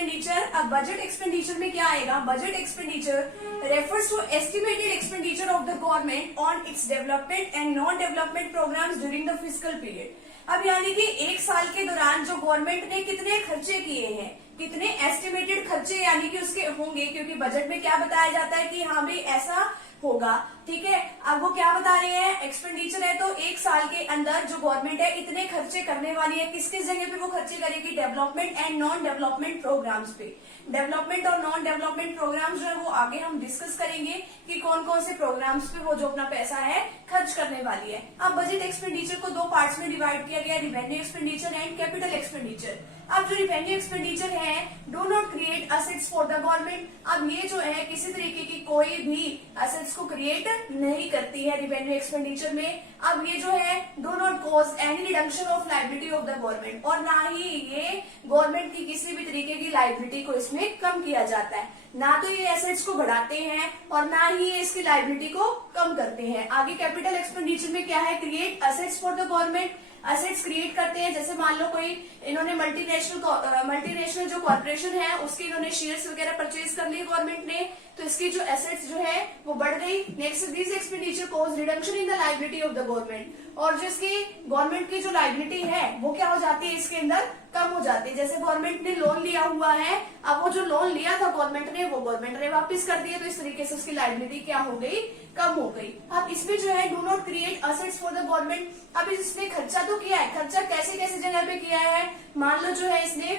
Expenditure. अब budget expenditure में क्या आएगा? Budget expenditure refers to estimated expenditure of the government on its development and non development programmes during the fiscal period. अब यानी कि एक साल के दौरान जो गवर्नमेंट ने कितने खर्चे किए हैं, कितने एस्टिमेटेड खर्चे यानी कि उसके होंगे, क्योंकि बजट में क्या बताया जाता है कि हाँ भाई ऐसा होगा, ठीक है। अब वो क्या बता रहे हैं? एक्सपेंडिचर है तो एक साल के अंदर जो गवर्नमेंट है इतने खर्चे करने वाली है। किस किस जगह पे वो खर्चे करेगी? Development and non development programmes पे। डेवलपमेंट और नॉन डेवलपमेंट प्रोग्राम्स जो है वो आगे हम डिस्कस करेंगे कि कौन कौन से प्रोग्राम्स पे वो जो अपना पैसा है खर्च करने वाली है। अब बजट एक्सपेंडिचर को दो पार्ट्स में डिवाइड किया गया, revenue expenditure and capital expenditure. अब जो रिवेन्यू एक्सपेंडिचर है, do not create assets for the government. अब ये जो है किसी तरीके की कोई भी असेट्स को क्रिएट नहीं करती है रिवेन्यू एक्सपेंडिचर में। अब ये जो है do not cause any reduction of liability of the government, और ना ही ये गवर्नमेंट की किसी भी तरीके की लाइबिलिटी को इसमें कम किया जाता है। ना तो ये एसेट्स को बढ़ाते हैं और ना ही ये इसकी लाइबिलिटी को कम करते हैं। आगे कैपिटल एक्सपेंडिचर में क्या है? Create assets for the government. Assets create करते हैं, जैसे मान लो कोई इन्होंने मल्टीनेशनल जो कॉर्पोरेशन है उसके इन्होंने शेयर्स वगैरह परचेज कर लिए गवर्नमेंट ने, तो इसकी जो एसेट्स जो है वो बढ़ गई। Next, this expenditure cause reduction in the liability of the government, और जो इसकी गवर्नमेंट की जो लाइबिलिटी है वो क्या हो जाती है? इसके अंदर कम हो जाती है। जैसे गवर्नमेंट ने लोन लिया हुआ है, अब वो जो लोन लिया था गवर्नमेंट ने वो गवर्नमेंट ने वापस कर दिया, तो इस तरीके से उसकी लाइबिलिटी क्या हो गई? कम हो गई। अब इसमें जो है do not create assets for the government. अब इसने खर्चा तो किया है, खर्चा कैसे कैसे जगह पे किया है? मान लो जो है इसने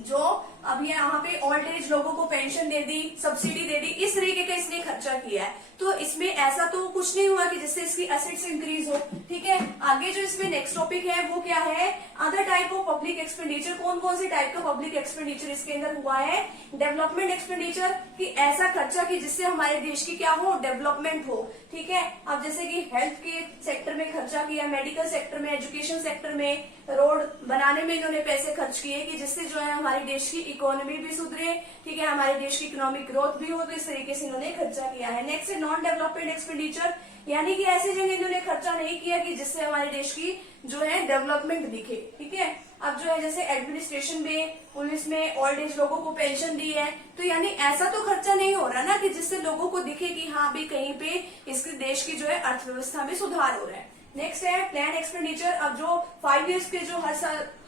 जो अब यहाँ पे ओल्ड एज लोगों को पेंशन दे दी, सब्सिडी दे दी, इस तरीके का इसने खर्चा किया है। तो इसमें ऐसा तो कुछ नहीं हुआ कि जिससे इसकी एसेट्स इंक्रीज हो, ठीक है। आगे जो इसमें नेक्स्ट टॉपिक है वो क्या है? Other type of public expenditure. कौन कौन से टाइप का पब्लिक एक्सपेंडिचर इसके अंदर हुआ है? डेवलपमेंट एक्सपेंडिचर, कि ऐसा खर्चा कि जिससे हमारे देश की क्या हो? डेवलपमेंट हो, ठीक है। अब जैसे कि हेल्थ के सेक्टर में खर्चा किया, मेडिकल सेक्टर में, एजुकेशन सेक्टर में, रोड बनाने में इन्होंने पैसे खर्च किए कि जिससे जो है हमारे देश की इकोनॉमी भी सुधरे, ठीक है, हमारे देश की इकोनॉमिक ग्रोथ भी हो, तो इस तरीके से इन्होंने खर्चा किया है। नेक्स्ट है नॉन डेवलपमेंट एक्सपेंडिचर, यानी कि ऐसी जगह इन्होंने खर्चा नहीं किया कि जिससे हमारे देश की जो है डेवलपमेंट दिखे, ठीक है। अब जो है जैसे एडमिनिस्ट्रेशन में, पुलिस में ओल्ड एज लोगों को पेंशन दी है, तो यानी ऐसा तो खर्चा नहीं हो रहा ना कि जिससे लोगों को दिखे कि हाँ भी कहीं पे इसके देश की जो है अर्थव्यवस्था में सुधार हो रहा है। नेक्स्ट है प्लान एक्सपेंडिचर। अब जो 5 इयर्स के जो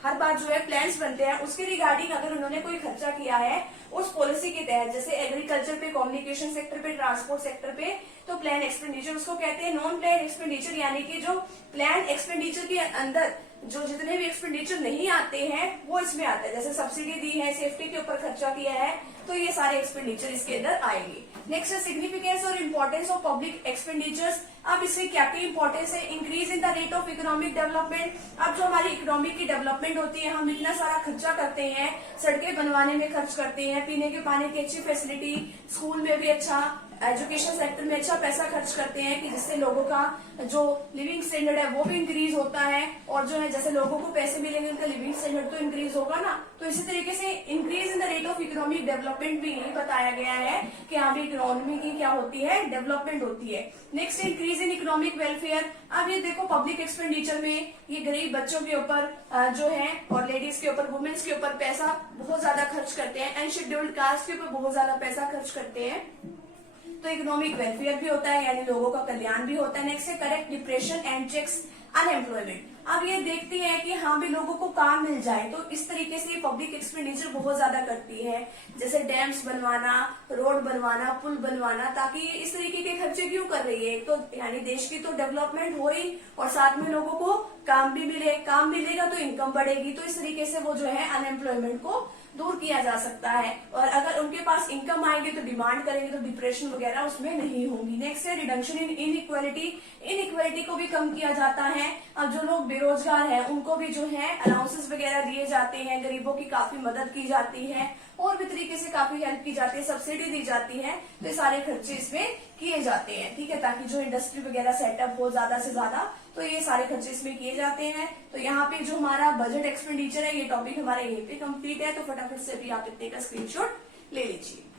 हर बार जो है प्लान्स बनते हैं उसके रिगार्डिंग अगर उन्होंने कोई खर्चा किया है उस पॉलिसी के तहत, जैसे एग्रीकल्चर पे, कम्युनिकेशन सेक्टर पे, ट्रांसपोर्ट सेक्टर पे, तो प्लान एक्सपेंडिचर उसको कहते हैं। नॉन प्लान एक्सपेंडिचर यानी कि जो प्लान एक्सपेंडिचर के अंदर जो जितने भी एक्सपेंडिचर नहीं आते हैं वो इसमें आते हैं। जैसे सब्सिडी दी है, सेफ्टी के ऊपर खर्चा किया है, तो ये सारे एक्सपेंडिचर इसके अंदर आएंगे। नेक्स्ट है सिग्निफिकेंस और इम्पोर्टेंस ऑफ पब्लिक एक्सपेंडिचर्स। अब इससे क्या क्या इंपॉर्टेंस है? Increase in the rate of economic development. अब जो हमारी इकोनॉमी की डेवलपमेंट होती है, हम इतना सारा खर्चा करते हैं, सड़कें बनवाने में खर्च करते हैं, पीने के पानी की अच्छी फैसिलिटी, स्कूल में भी अच्छा, एजुकेशन सेक्टर में अच्छा पैसा खर्च करते हैं कि जिससे लोगों का जो लिविंग स्टैंडर्ड है वो भी इंक्रीज होता है, और जो है जैसे लोगों को पैसे मिलेंगे उनका लिविंग स्टैंडर्ड तो इंक्रीज होगा ना। तो इसी तरीके से increase in the rate of economic development भी यही बताया गया है कि हाँ भी इकोनॉमी की क्या होती है? डेवलपमेंट होती है। Next increase in economic welfare. अब ये देखो पब्लिक एक्सपेंडिचर में ये गरीब बच्चों के ऊपर जो है और लेडीज के ऊपर, वुमेन्स के ऊपर पैसा बहुत ज्यादा खर्च करते हैं, एंड शेड्यूल्ड कास्ट के ऊपर बहुत ज्यादा पैसा खर्च करते हैं, तो इकोनॉमिक वेलफेयर भी होता है, यानी लोगों का कल्याण भी होता है। नेक्स्ट है correct depression and checks unemployment. अब ये देखती है कि हाँ भी लोगों को काम मिल जाए, तो इस तरीके से पब्लिक एक्सपेंडिचर बहुत ज्यादा करती है, जैसे डैम्स बनवाना, रोड बनवाना, पुल बनवाना, ताकि ये इस तरीके के खर्चे क्यों कर रही है? तो यानी देश की तो डेवलपमेंट हो ही और साथ में लोगों को काम भी मिले, काम मिलेगा तो इनकम बढ़ेगी, तो इस तरीके से वो जो है अनएम्प्लॉयमेंट को दूर किया जा सकता है। और अगर उनके पास इनकम आएंगे तो डिमांड करेंगे, तो डिप्रेशन वगैरह उसमें नहीं होंगी। नेक्स्ट है रिडक्शन इन इनइक्वालिटी। इनइक्वालिटी को भी कम किया जाता है। अब जो लोग बेरोजगार हैं उनको भी जो है अलाउंसेस वगैरह दिए जाते हैं, गरीबों की काफी मदद की जाती है, और भी तरीके से काफी हेल्प की जाती है, सब्सिडी दी जाती है, तो ये सारे खर्चे इसमें किए जाते हैं, ठीक है, ताकि जो इंडस्ट्री वगैरह सेटअप हो ज्यादा से ज्यादा, तो ये सारे खर्चे इसमें किए जाते हैं। तो यहाँ पे जो हमारा बजट एक्सपेंडिचर है ये टॉपिक हमारा यहीं पे कंप्लीट है, तो फटाफट से भी आप इतने का स्क्रीनशॉट ले लीजिए।